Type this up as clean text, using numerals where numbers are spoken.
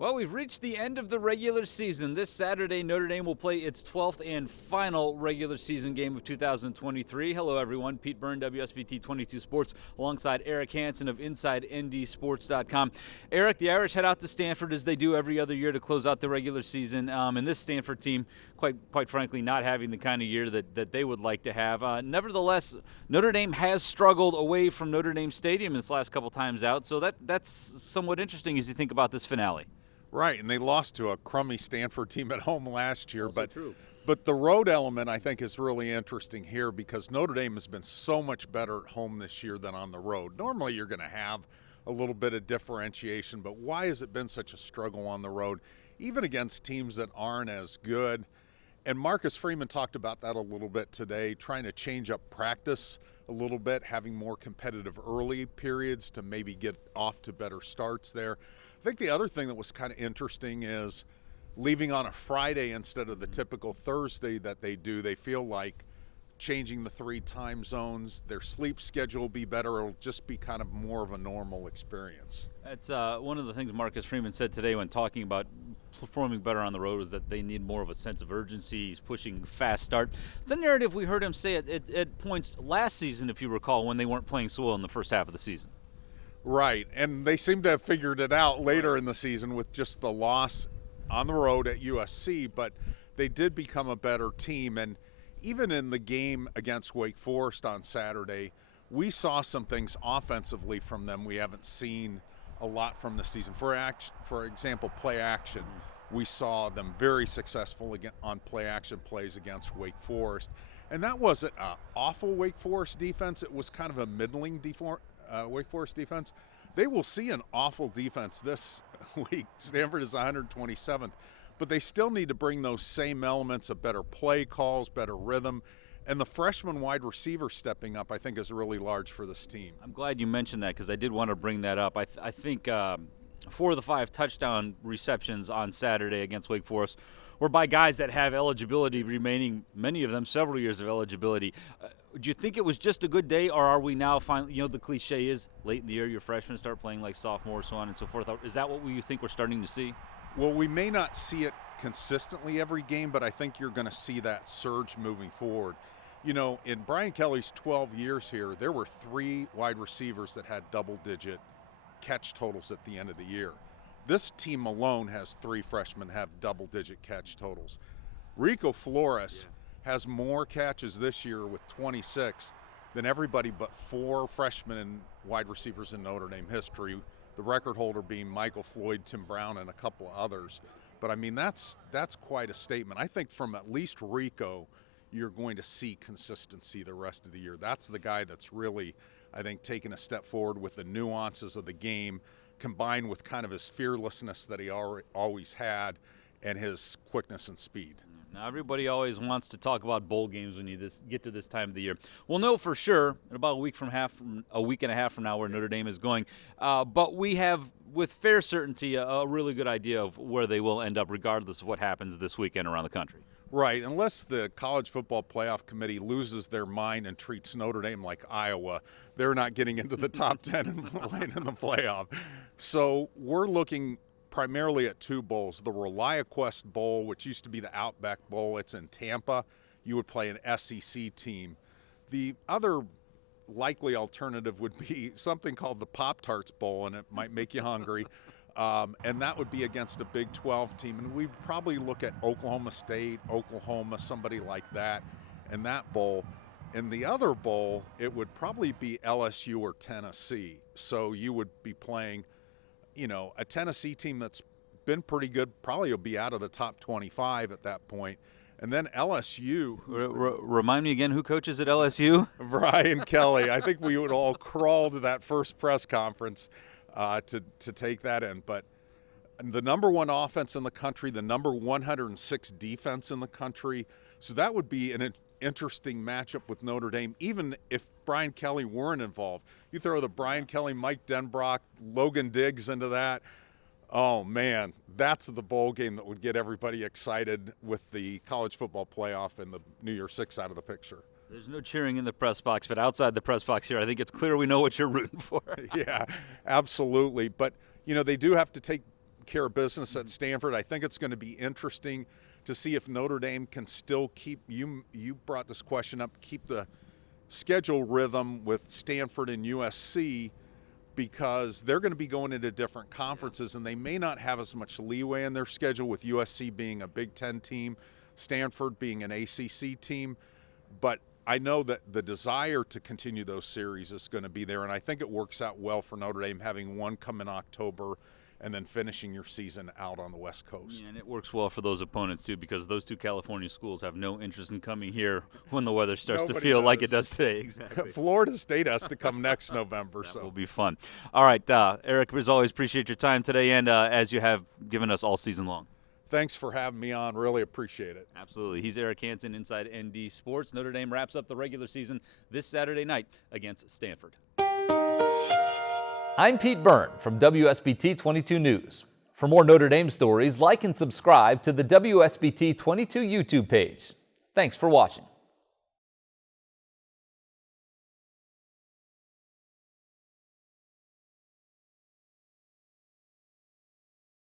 Well, we've reached the end of the regular season. This Saturday, Notre Dame will play its 12th and final regular season game of 2023. Hello, everyone. Pete Byrne, WSBT-22 Sports, alongside Eric Hansen of InsideNDSports.com. Eric, the Irish head out to Stanford as they do every other year to close out the regular season. And this Stanford team, quite frankly, not having the kind of year that they would like to have. Nevertheless, Notre Dame has struggled away from Notre Dame Stadium this last couple times out, so that's somewhat interesting as you think about this finale. Right, and they lost to a crummy Stanford team at home last year. Also true. But the road element, I think, is really interesting here because Notre Dame has been so much better at home this year than on the road. Normally you're going to have a little bit of differentiation, but why has it been such a struggle on the road, even against teams that aren't as good? And Marcus Freeman talked about that a little bit today, trying to change up practice a little bit, having more competitive early periods to maybe get off to better starts there. I think the other thing that was kind of interesting is leaving on a Friday instead of the typical Thursday that they do. They feel like changing the 3 time zones, their sleep schedule will be better. It'll just be kind of more of a normal experience. That's one of the things Marcus Freeman said today when talking about performing better on the road was that they need more of a sense of urgency. He's pushing fast start. It's a narrative we heard him say at points last season, if you recall, when they weren't playing so well in the first half of the season. Right, and they seem to have figured it out later in the season with just the loss on the road at USC, but they did become a better team. And even in the game against Wake Forest on Saturday, we saw some things offensively from them we haven't seen a lot from the season. For example, play action. We saw them very successful on play action plays against Wake Forest. And that wasn't an awful Wake Forest defense. It was kind of a middling Wake Forest defense. They will see an awful defense this week. Stanford is 127th, but they still need to bring those same elements of better play calls, better rhythm, and the freshman wide receiver stepping up, I think, is really large for this team. I'm glad you mentioned that because I did want to bring that up. I think 4 of the 5 touchdown receptions on Saturday against Wake Forest were by guys that have eligibility remaining, many of them several years of eligibility. Do you think it was just a good day, or are we now finally, the cliche is late in the year, your freshmen start playing like sophomores, so on and so forth. Is that what you think we're starting to see? Well, we may not see it consistently every game, but I think you're going to see that surge moving forward. In Brian Kelly's 12 years here, there were 3 wide receivers that had double-digit catch totals at the end of the year. This team alone has 3 freshmen have double-digit catch totals. Rico Flores has more catches this year with 26 than everybody but 4 freshmen and wide receivers in Notre Dame history, the record holder being Michael Floyd, Tim Brown, and a couple of others. But, I mean, that's quite a statement. I think from at least Rico, you're going to see consistency the rest of the year. That's the guy that's really, I think, taken a step forward with the nuances of the game, combined with kind of his fearlessness that he always had and his quickness and speed. Now, everybody always wants to talk about bowl games when you get to this time of the year. We'll know for sure in about a week and a half from now where Notre Dame is going. But we have, with fair certainty, a really good idea of where they will end up regardless of what happens this weekend around the country. Right, unless the College Football Playoff Committee loses their mind and treats Notre Dame like Iowa, they're not getting into the top 10 and playing in the playoff. So we're looking primarily at 2 bowls. The ReliaQuest Bowl, which used to be the Outback Bowl, it's in Tampa. You would play an SEC team. The other likely alternative would be something called the Pop-Tarts Bowl, and it might make you hungry. And that would be against a Big 12 team. And we'd probably look at Oklahoma State, Oklahoma, somebody like that, in that bowl. In the other bowl, it would probably be LSU or Tennessee. So you would be playing, a Tennessee team that's been pretty good, probably will be out of the top 25 at that point. And then LSU. Remind me again, who coaches at LSU? Brian Kelly. I think we would all crawl to that first press conference to take that in. But the number 1 offense in the country, the number 106 defense in the country. So that would be an interesting matchup with Notre Dame, even if Brian Kelly weren't involved. You throw the Brian Kelly, Mike Denbrock, Logan Diggs into that. Oh, man, that's the bowl game that would get everybody excited with the college football playoff and the New Year's Six out of the picture. There's no cheering in the press box, but outside the press box here, I think it's clear we know what you're rooting for. Yeah, absolutely. But, they do have to care of business at Stanford. I think it's going to be interesting to see if Notre Dame can still keep, you brought this question up, keep the schedule rhythm with Stanford and USC, because they're going to be going into different conferences and they may not have as much leeway in their schedule, with USC being a Big Ten team, Stanford being an ACC team. But I know that the desire to continue those series is going to be there, and I think it works out well for Notre Dame having one come in October and then finishing your season out on the West Coast. Yeah, and it works well for those opponents too, because those two California schools have no interest in coming here when the weather starts to feel like it does today. Exactly. Florida State has to come next November. That so will be fun. All right, Eric, as always, appreciate your time today, and as you have given us all season long. Thanks for having me on. Really appreciate it. Absolutely. He's Eric Hansen, Inside ND Sports. Notre Dame wraps up the regular season this Saturday night against Stanford. I'm Pete Byrne from WSBT-22 News. For more Notre Dame stories, like and subscribe to the WSBT-22 YouTube page. Thanks for watching.